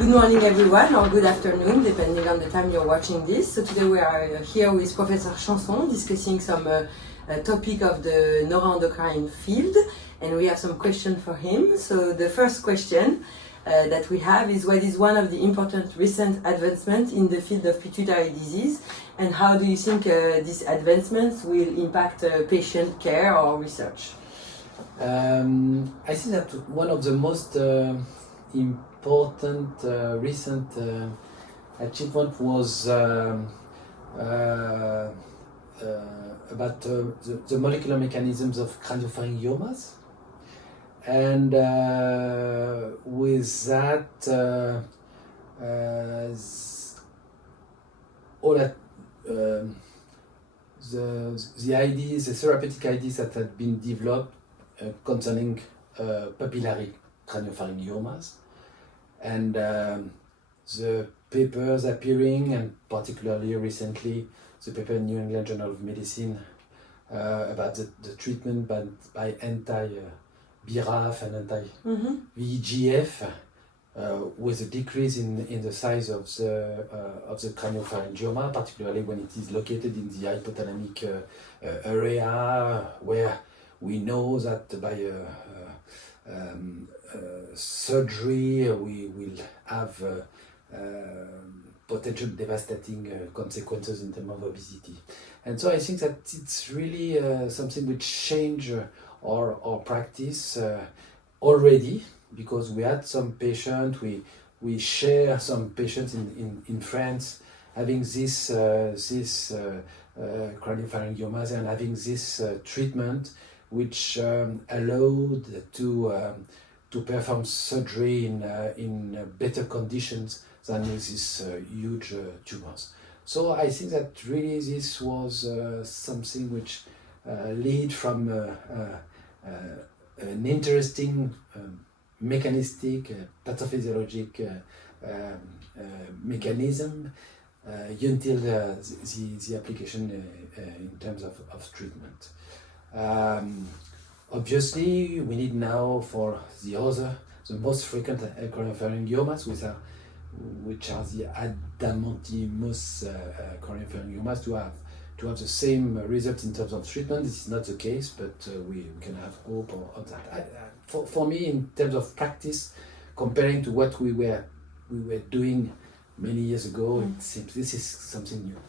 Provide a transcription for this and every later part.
Good morning everyone, or good afternoon, depending on the time you're watching this. So today we are here with Professor Chanson discussing some topic of the neuroendocrine field, and we have some questions for him. So the first question that we have is, what is one of the important recent advancements in the field of pituitary disease, and how do you think these advancements will impact patient care or research? I think that one of the most important recent achievement was about the molecular mechanisms of craniopharyngiomas, and with that all that the ideas, the therapeutic ideas that had been developed concerning papillary craniopharyngiomas, and the papers appearing, and particularly recently the paper in New England Journal of Medicine about the treatment by anti-BRAF and anti-VEGF with a decrease in the size of the craniopharyngioma, particularly when it is located in the hypothalamic area, where we know that by surgery we will have potential devastating consequences in terms of obesity. And so I think that it's really something which changed our practice already, because we had some patients, we share some patients in France having this craniopharyngiomas and having this treatment, which allowed to perform surgery in better conditions than with these huge tumors. So I think that really this was something which led from an interesting mechanistic, pathophysiologic mechanism until the application in terms of treatment. Obviously, we need now for the most frequent craniopharyngiomas, which are the adamantiumous craniopharyngiomas, to have the same result in terms of treatment. This is not the case, but we can have hope on that. For me, in terms of practice, comparing to what we were doing many years ago, it seems this is something new.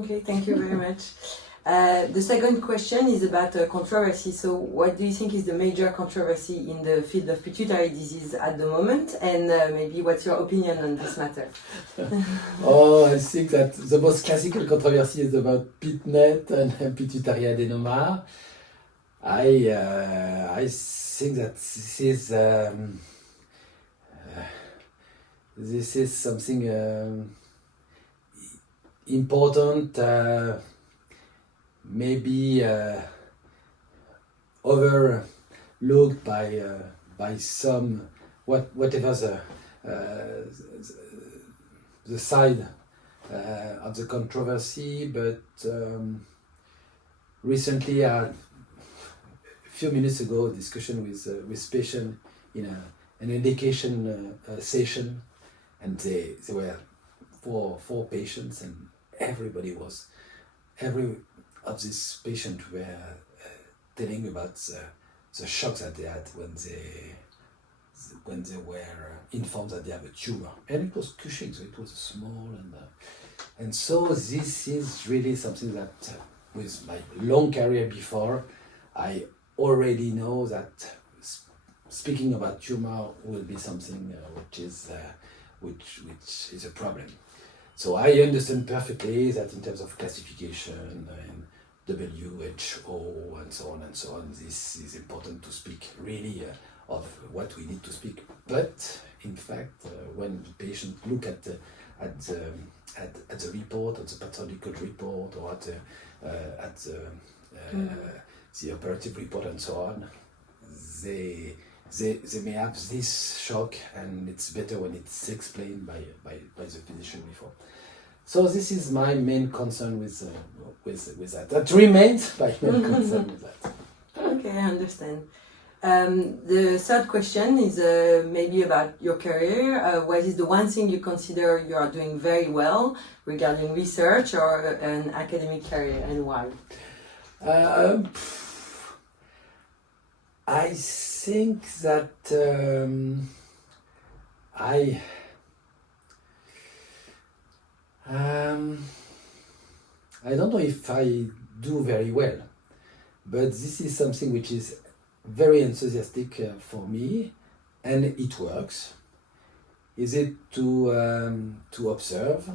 Okay, thank you very much. The second question is about controversy. So what do you think is the major controversy in the field of pituitary disease at the moment, and maybe what's your opinion on this matter? I think that the most classical controversy is about PitNET and pituitary adenoma. I think that this is something important, maybe overlooked by some, whatever the side of the controversy. But recently, a few minutes ago, a discussion with patient in an education session, and they were four patients, and every of these patients were telling about the shock that they had when they were informed that they have a tumor, and it was Cushing, so it was small, and so this is really something that with my long career before, I already know that speaking about tumor will be something which is a problem. So I understand perfectly that in terms of classification and WHO and so on, this is important to speak really of what we need to speak. But in fact, when patients look at the report, at the pathological report, or at the operative report and so on, they may have this shock, and it's better when it's explained by the physician before. So this is my main concern with that. That remains my main concern with that. Okay, I understand. The third question is maybe about your career. What is the one thing you consider you are doing very well regarding research or an academic career, and why? I think that I don't know if I do very well, but this is something which is very enthusiastic for me, and it works. Is it to observe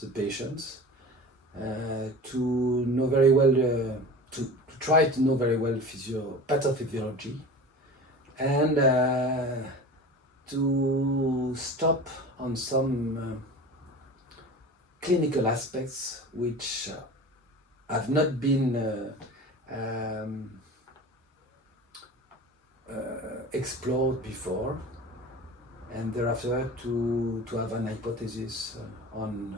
the patients, to know very well, to try to know very well pathophysiology, and to stop on some clinical aspects which have not been explored before, and thereafter to have an hypothesis on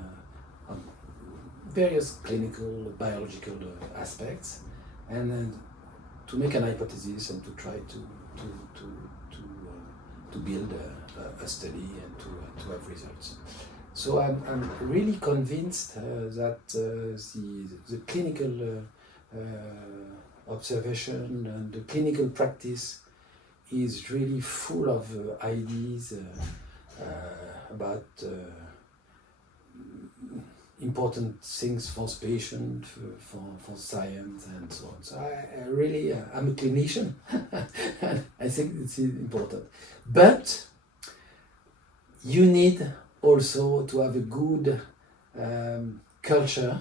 various clinical biological aspects, and to make an hypothesis and to try to build a study and to have results. So I'm really convinced that the clinical observation and the clinical practice is really full of ideas about important things for the patient, for science and so on. So I really, I'm a clinician and I think it's important. But you need also to have a good culture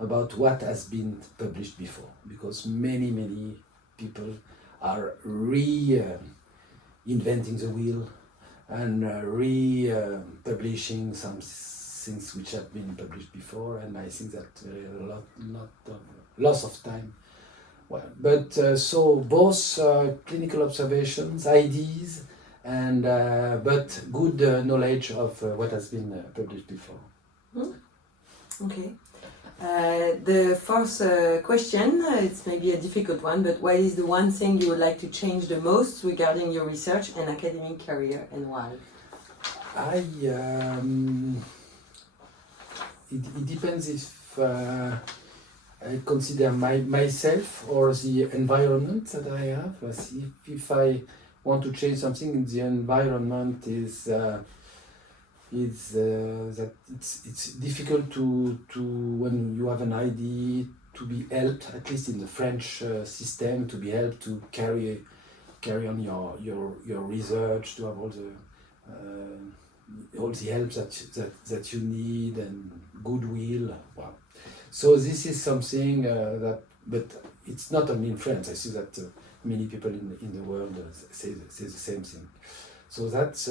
about what has been published before, because many people are reinventing the wheel and publishing some things which have been published before, and I think that a lot of loss of time. Well, but so both clinical observations, ideas, and but good knowledge of what has been published before. Okay. The fourth question, it's maybe a difficult one, but what is the one thing you would like to change the most regarding your research and academic career, and why? It depends if I consider myself or the environment that I have. If I want to change something in the environment, that it's difficult to when you have an idea to be helped, at least in the French system, to be helped to carry on your research, to have all the help that you need and goodwill. Wow. So this is something but it's not only in France. I see that many people in the world say the same thing. So that's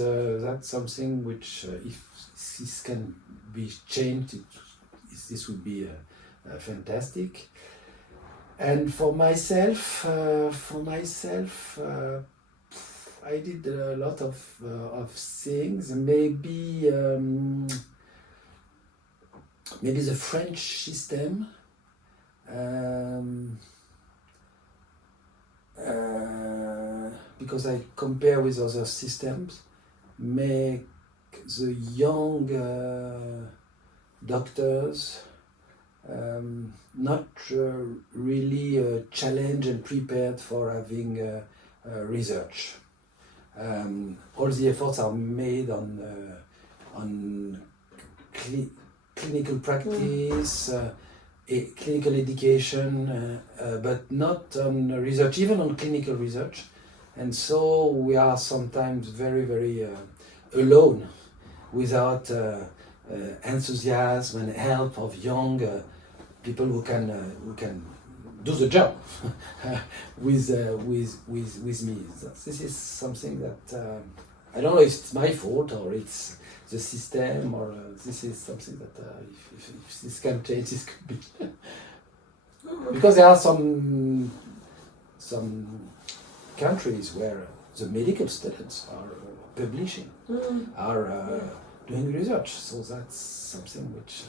something which, if this can be changed, this would be fantastic. And for myself, I did a lot of things. Maybe the French system. Because I compare with other systems, make the young doctors not really challenged and prepared for having research. All the efforts are made on clinical practice, clinical education, but not on research, even on clinical research. And so we are sometimes very alone, without enthusiasm and help of young people who can do the job with me. This is something that I don't know if it's my fault or it's the system, or this is something that if this can change, this could be. Because there are some countries where the medical students are publishing, are doing research. So that's something which.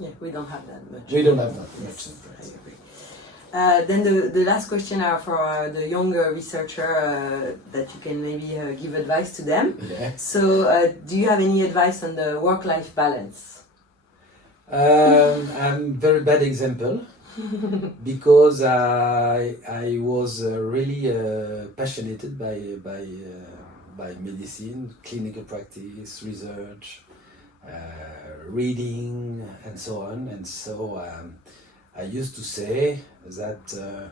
Yeah, we don't have that much. We don't have that much. Yes, I agree. Then the last question are for the younger researcher that you can maybe give advice to them. Yeah. So do you have any advice on the work-life balance? I'm very bad example because I was really passionate by medicine, clinical practice, research, reading, and so on. And so I used to say that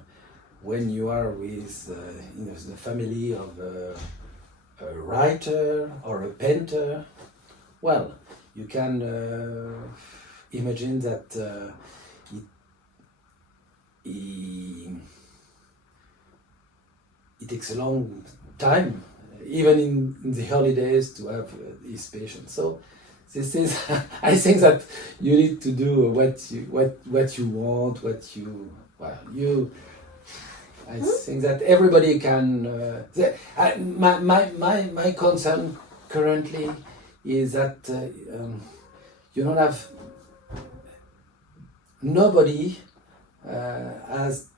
when you are with the family of a writer or a painter, well, you can imagine that it takes a long time, even in the holidays, to have his patients. So this is, I think that you need to do what you want, I think that everybody can. My concern currently is that you don't have. Nobody has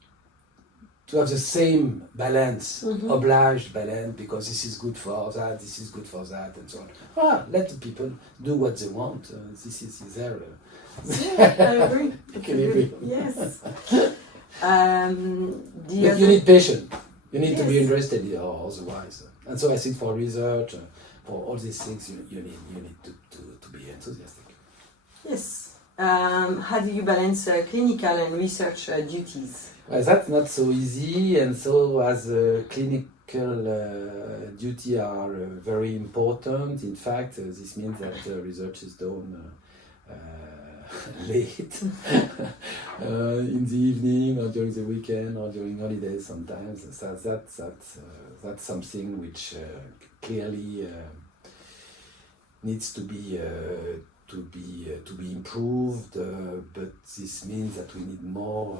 to have the same balance, obliged balance, because this is good for that, this is good for that, and so on. Let the people do what they want. This is their. I agree. Equilibrium. Yes. But you need patience. You need to be interested, or otherwise. And so I think for research, for all these things, you need to be enthusiastic. Yes. How do you balance clinical and research duties? Well, that's not so easy, and so as clinical duty are very important. In fact, this means that research is done late in the evening or during the weekend or during holidays sometimes. So that's something which clearly needs to be improved, but this means that we need more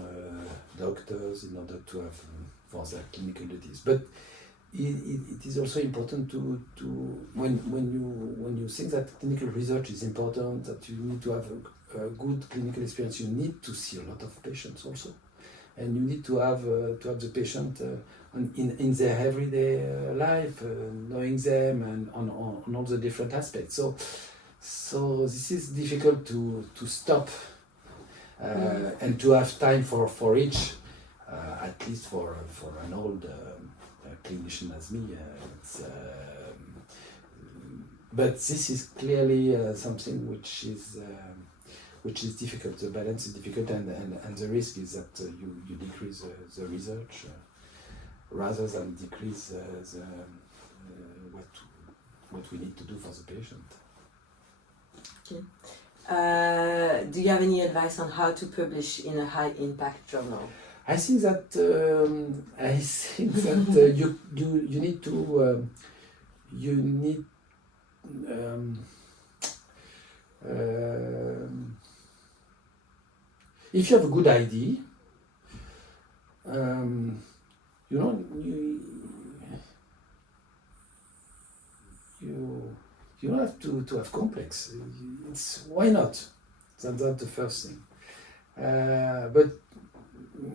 doctors in order to have for their clinical duties. But it is also important to when you think that clinical research is important, that you need to have a good clinical experience, you need to see a lot of patients also, and you need to have the patient in their everyday life, knowing them and on all the different aspects. So this is difficult to stop and to have time for each, at least for an old clinician as me. But this is clearly something which is difficult. The balance is difficult, and the risk is that you decrease the research rather than decrease what we need to do for the patient. Okay. Do you have any advice on how to publish in a high impact journal? I think that you need to if you have a good idea, you don't have to have complex. Why not? That's the first thing. But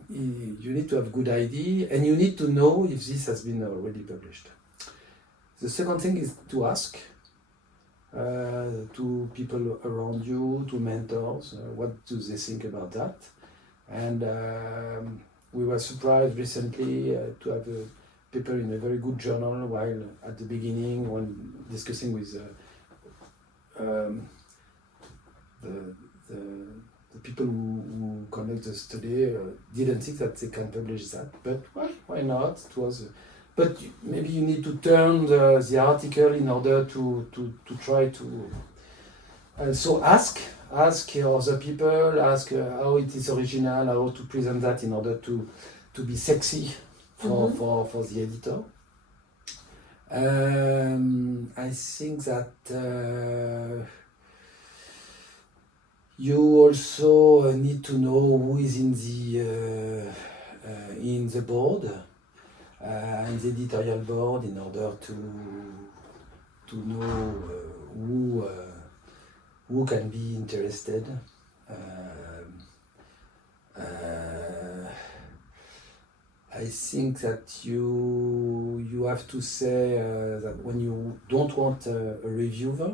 you need to have a good idea, and you need to know if this has been already published. The second thing is to ask to people around you, to mentors, what do they think about that? And we were surprised recently to have a paper in a very good journal, while at the beginning, when discussing with the people who conduct the study, didn't think that they can publish that. But why not? It was, but maybe you need to turn the article in order to try to. So ask other people, ask how it is original, how to present that in order to be sexy for the editor. I think that you also need to know who is in the board, in the editorial board, in order to know who can be interested. I think that you have to say that when you don't want a reviewer,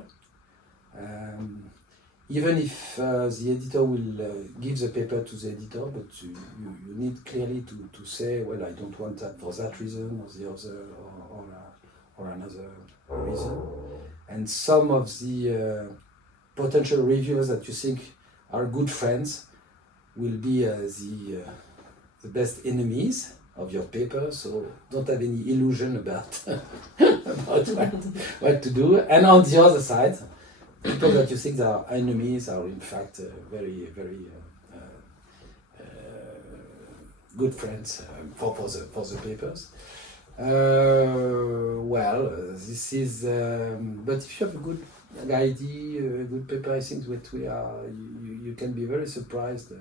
even if the editor will give the paper to the editor, but you need clearly to say, well, I don't want that for that reason or the other or another reason. And some of the potential reviewers that you think are good friends will be the best enemies of your paper, so don't have any illusion about what to do. And on the other side, people that you think are enemies are in fact very good friends for the papers. This is. But if you have a good idea, a good paper, I think that you can be very surprised.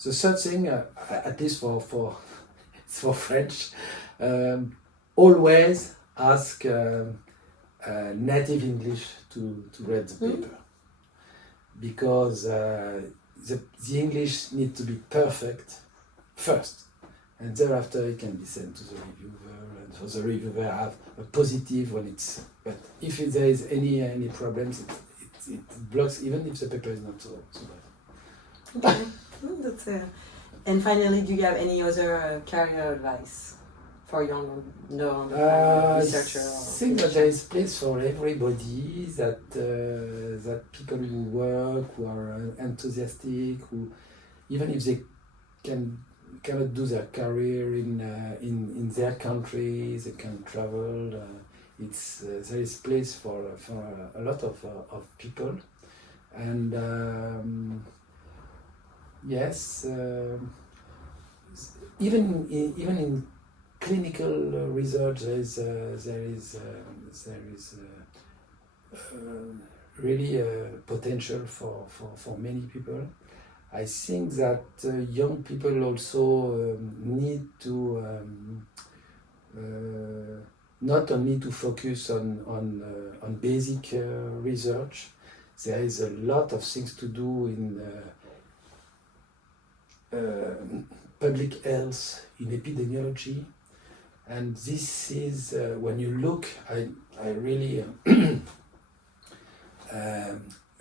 The third thing, at least for French, always ask native English to read the paper, because the English need to be perfect first, and thereafter it can be sent to the reviewer, and for the reviewer have a positive when it's. But if there is any problems, it blocks, even if the paper is not so bad. Okay. That's and finally, do you have any other career advice for young researchers? I think that there is place for everybody. That people who work, who are enthusiastic, who even if they cannot do their career in their country, they can travel. There is place for a lot of people, and. Yes, even in clinical research, there is really potential for many people. I think that young people also need to not only to focus on basic research. There is a lot of things to do in public health, in epidemiology, and this is when you look. I really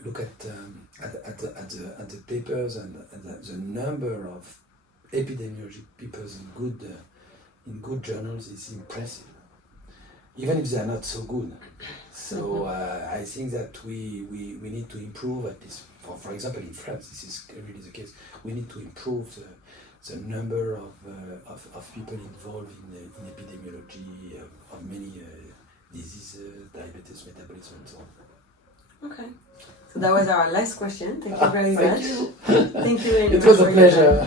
look at the papers and the number of epidemiology papers in good journals is impressive, even if they are not so good. So I think that we need to improve, at least for example in France, this is really the case. We need to improve the number of people involved in epidemiology of many diseases, diabetes, metabolism, and so on. Okay. So that was our last question. Thank you very much. You. Thank you very much. It was a pleasure.